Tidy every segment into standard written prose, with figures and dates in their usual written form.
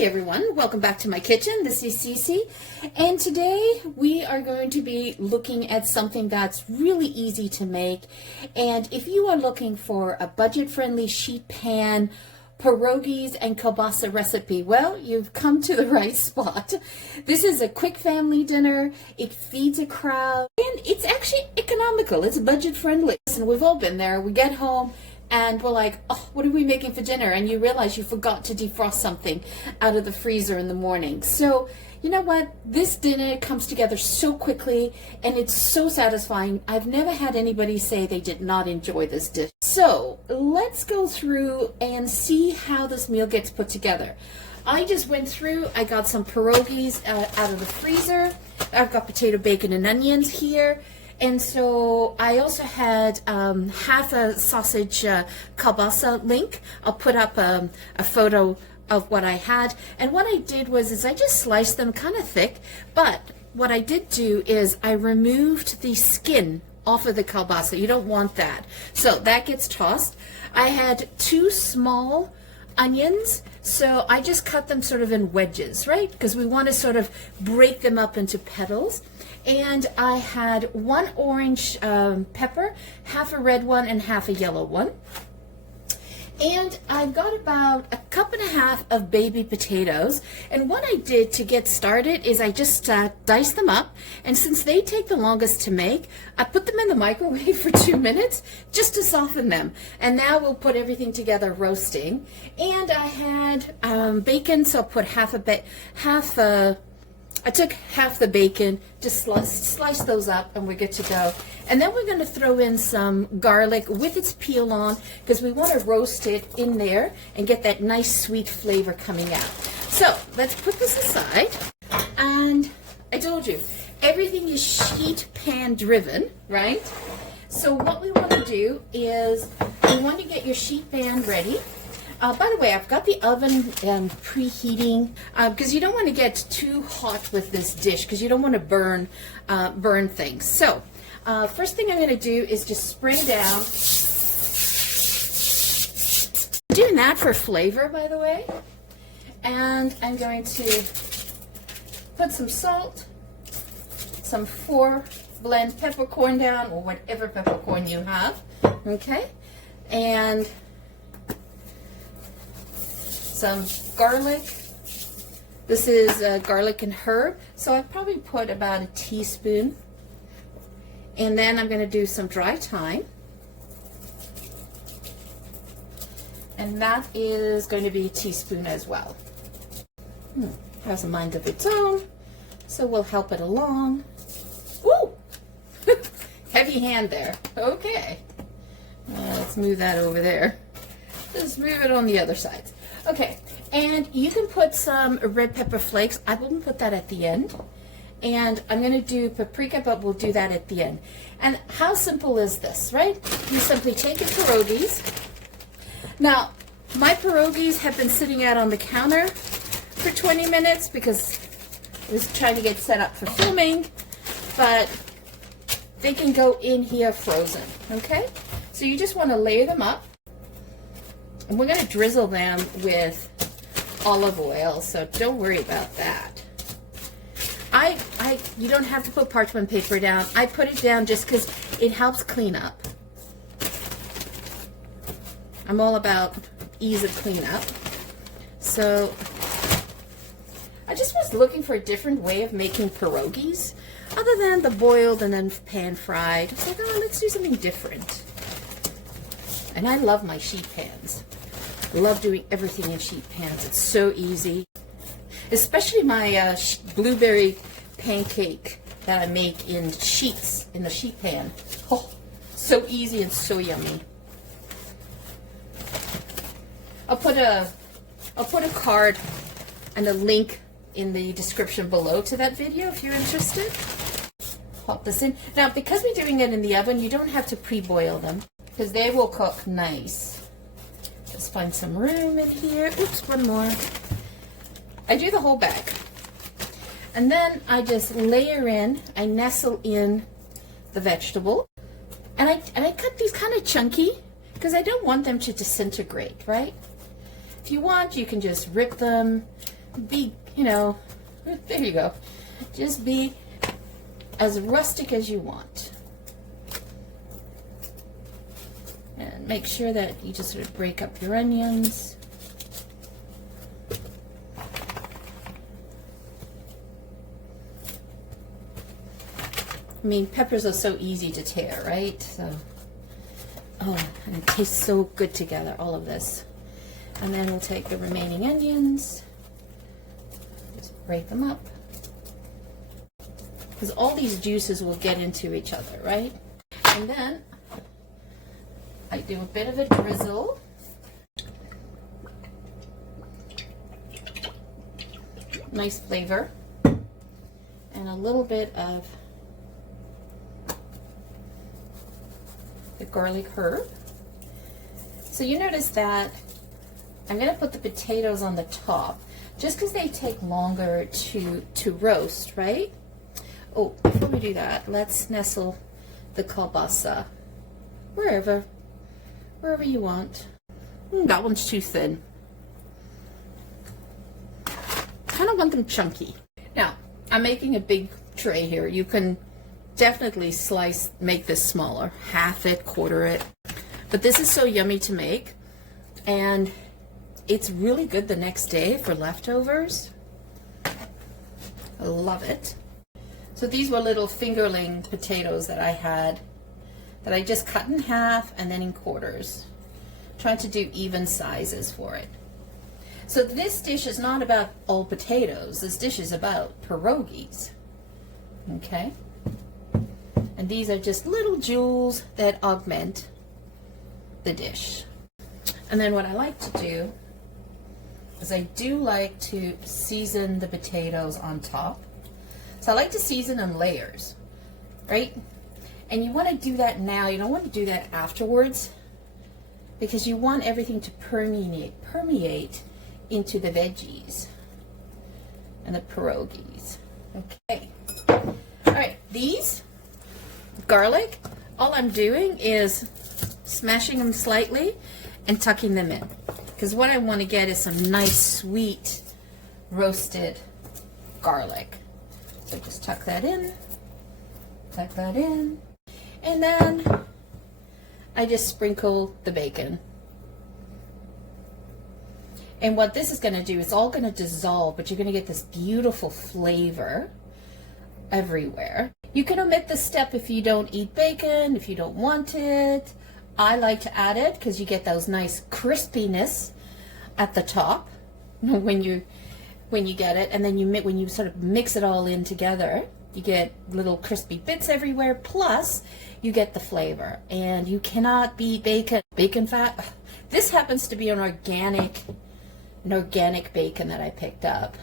Hey everyone, welcome back to my kitchen. This is Cece, and today we are going to be looking at something that's really easy to make. And if you are looking for a budget-friendly sheet pan pierogies and kielbasa recipe, well, you've come to the right spot. This is a quick family dinner. It feeds a crowd, and it's actually economical. It's budget-friendly. Listen, we've all been there. We get home and we're like, oh, what are we making for dinner? And you realize you forgot to defrost something out of the freezer in the morning. So, you know what? This dinner comes together so quickly and it's so satisfying. I've never had anybody say they did not enjoy this dish. So, let's go through and see how this meal gets put together. I just went through, I got some pierogies out of the freezer. I've got potato, bacon, and onions here. And so I also had half a sausage kielbasa link. I'll put up a photo of what I had. And what I did was I just sliced them kind of thick. But what I did do is I removed the skin off of the kielbasa. You don't want that. So that gets tossed. I had 2 small onions, so I just cut them sort of in wedges, right? Because we want to sort of break them up into petals. And I had 1 orange pepper, half a red one, and half a yellow one. And I've got about 1.5 cups of baby potatoes. And what I did to get started is I just diced them up. And since they take the longest to make, I put them in the microwave for 2 minutes just to soften them. And now we'll put everything together roasting. And I had bacon, so I'll put I took half the bacon, just slice those up, and we're good to go. And then we're going to throw in some garlic with its peel on, because we want to roast it in there and get that nice sweet flavor coming out. So let's put this aside. And I told you, everything is sheet pan driven, right? So what we want to do is we want to get your sheet pan ready. By the way, I've got the oven preheating because you don't want to get too hot with this dish because you don't want to burn things. So first thing I'm going to do is just spray down. I'm doing that for flavor, by the way. And I'm going to put some salt, some 4-blend peppercorn down, or whatever peppercorn you have. Okay, and some garlic. This is garlic and herb, so I probably put about 1 teaspoon. And then I'm going to do some dry thyme, and that is going to be 1 teaspoon as well. Has a mind of its own, so we'll help it along. Woo! Heavy hand there. Okay, let's move that over there. Just move it on the other side. Okay, and you can put some red pepper flakes. I wouldn't put that at the end. And I'm going to do paprika, but we'll do that at the end. And how simple is this, right? You simply take your pierogies. Now, my pierogies have been sitting out on the counter for 20 minutes because I was trying to get set up for filming, but they can go in here frozen, okay? So you just want to layer them up. And we're going to drizzle them with olive oil, so don't worry about that. You don't have to put parchment paper down. I put it down just because it helps clean up. I'm all about ease of cleanup. So I just was looking for a different way of making pierogies other than the boiled and then pan fried. I was like, oh, let's do something different. And I love my sheet pans. I love doing everything in sheet pans. It's so easy. Especially my blueberry pancake that I make in sheets, in the sheet pan. Oh, so easy and so yummy. I'll put a card and a link in the description below to that video if you're interested. Pop this in. Now, because we're doing it in the oven, you don't have to pre-boil them because they will cook nice. Just find some room in here. Oops, one more. I do the whole bag. And then I just layer in, I nestle in the vegetable. And I cut these kind of chunky because I don't want them to disintegrate, right? If you want, you can just rip them be, you know, there you go. Just be as rustic as you want. And make sure that you just sort of break up your onions. I mean, peppers are so easy to tear, right? So, oh, and it tastes so good together, all of this. And then we'll take the remaining onions, just break them up. Because all these juices will get into each other, right? And then I do a bit of a drizzle. Nice flavor. And a little bit of the garlic herb. So you notice that I'm going to put the potatoes on the top just because they take longer to roast, right? Oh, before we do that, let's nestle the kielbasa wherever you want. That one's too thin. Kind of want them chunky. Now, I'm making a big tray here. You can definitely make this smaller, half it, quarter it. But this is so yummy to make, and it's really good the next day for leftovers. I love it. So these were little fingerling potatoes that I had, that I just cut in half and then in quarters. Trying to do even sizes for it. So this dish is not about all potatoes. This dish is about pierogis. Okay? And these are just little jewels that augment the dish. And then what I like to do is I do like to season the potatoes on top. So I like to season in layers, right? And you want to do that now. You don't want to do that afterwards, because you want everything to permeate into the veggies and the pierogis. Okay. All right, these garlic, all I'm doing is smashing them slightly and tucking them in, because what I want to get is some nice sweet roasted garlic. So just tuck that in, and then I just sprinkle the bacon. And what this is going to do is all going to dissolve, but you're going to get this beautiful flavor everywhere. You can omit this step if you don't eat bacon, if you don't want it. I like to add it because you get those nice crispiness at the top when you get it, and then when you sort of mix it all in together, you get little crispy bits everywhere, plus you get the flavor. And you cannot beat bacon fat. This happens to be an organic bacon that I picked up.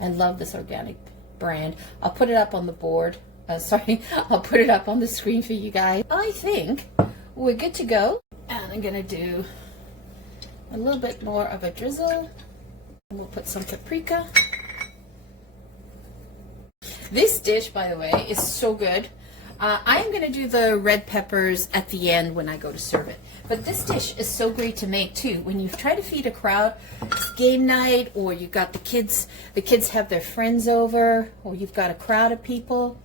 I love this organic brand. I'll put it up on the board. I'll put it up on the screen for you guys. I think we're good to go. And I'm gonna do a little bit more of a drizzle. And we'll put some paprika. This dish, by the way, is so good. I am going to do the red peppers at the end when I go to serve it. But this dish is so great to make too. When you try to feed a crowd, it's game night, or you've got the kids have their friends over, or you've got a crowd of people.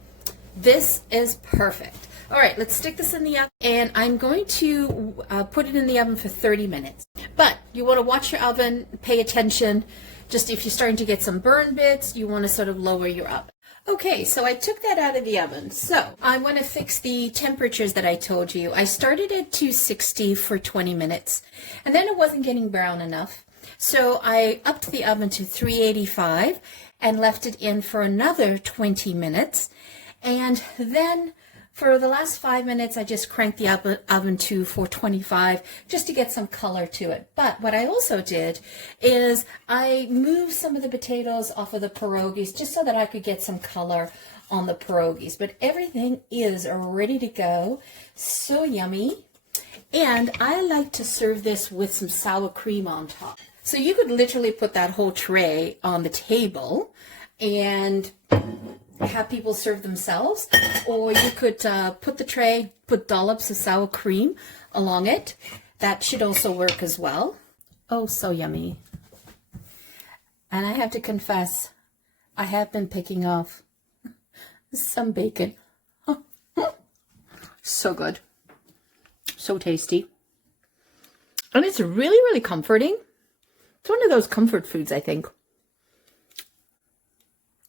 This is perfect. All right, let's stick this in the oven, and I'm going to put it in the oven for 30 minutes. But you want to watch your oven, pay attention. Just if you're starting to get some burn bits, you want to sort of lower your oven. Okay, so I took that out of the oven. So I want to fix the temperatures that I told you. I started at 260 for 20 minutes, and then it wasn't getting brown enough. So I upped the oven to 385 and left it in for another 20 minutes. And then for the last 5 minutes, I just cranked the oven to 425 just to get some color to it. But what I also did is I moved some of the potatoes off of the pierogis just so that I could get some color on the pierogis. But everything is ready to go. So yummy. And I like to serve this with some sour cream on top. So you could literally put that whole tray on the table and have people serve themselves, or you could put the tray, put dollops of sour cream along it. That should also work as well. Oh, so yummy. And I have to confess, I have been picking off some bacon. So good. So tasty. And it's really, really comforting. It's one of those comfort foods, I think.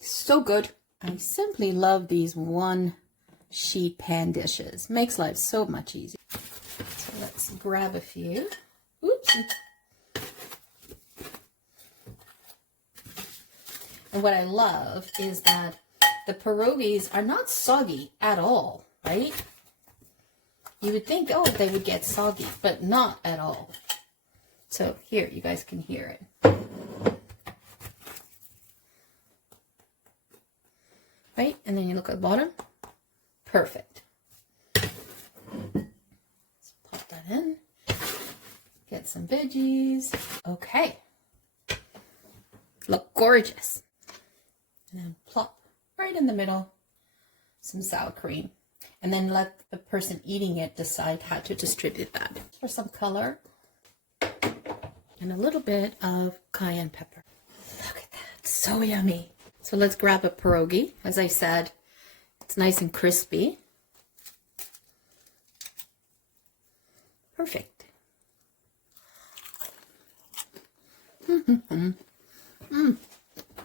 So good. I simply love these one sheet pan dishes. Makes life so much easier. So let's grab a few. Oops. And what I love is that the pierogis are not soggy at all, right? You would think, oh, they would get soggy, but not at all. So here, you guys can hear it. Right? And then you look at the bottom. Perfect. Let's pop that in. Get some veggies. Okay. Look gorgeous. And then plop right in the middle some sour cream. And then let the person eating it decide how to distribute that. For some color. And a little bit of cayenne pepper. Look at that. So yummy. So let's grab a pierogi. As I said, it's nice and crispy. Perfect.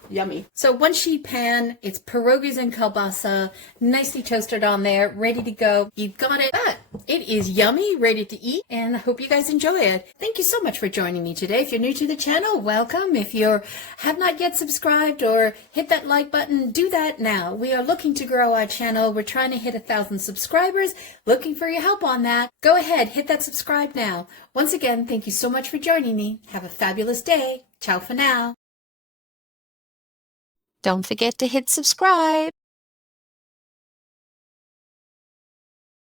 Yummy. So one sheet pan, it's pierogies and kielbasa, nicely toasted on there, ready to go. You've got it. But it is yummy, ready to eat, and I hope you guys enjoy it. Thank you so much for joining me today. If you're new to the channel, welcome. If you have not yet subscribed or hit that like button, do that now. We are looking to grow our channel. We're trying to hit 1,000 subscribers. Looking for your help on that. Go ahead, hit that subscribe now. Once again, thank you so much for joining me. Have a fabulous day. Ciao for now. Don't forget to hit subscribe.